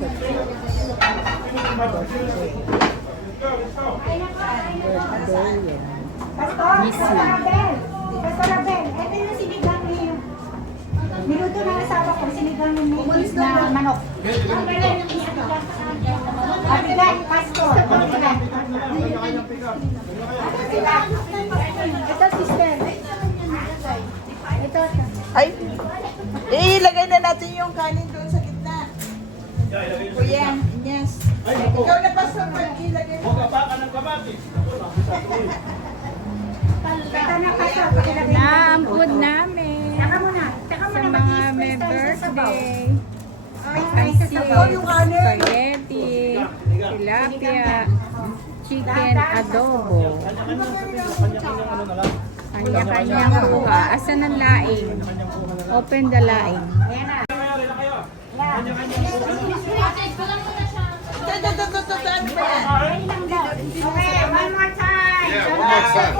Pastor Abel, ito yung sinigang niyo. Minuto na asawa ko, sinigang niyo na manok. Mabigat, pastor. Mabigat. Ito, sister. Ito. Ay, ilagay na natin yung kanin doon sa gitna. Kuya, yes. Ikaw na pa sa pag-ilagay. Na ang food namin Saka muna. Saka sa muna. mga may birthday. Pansit, spaghetti, tilapia, chicken adobo. Kanya-kanyang buka. Asan ang laing? Open the laing. Ayan na. Ano ba yan? Okay, one more time.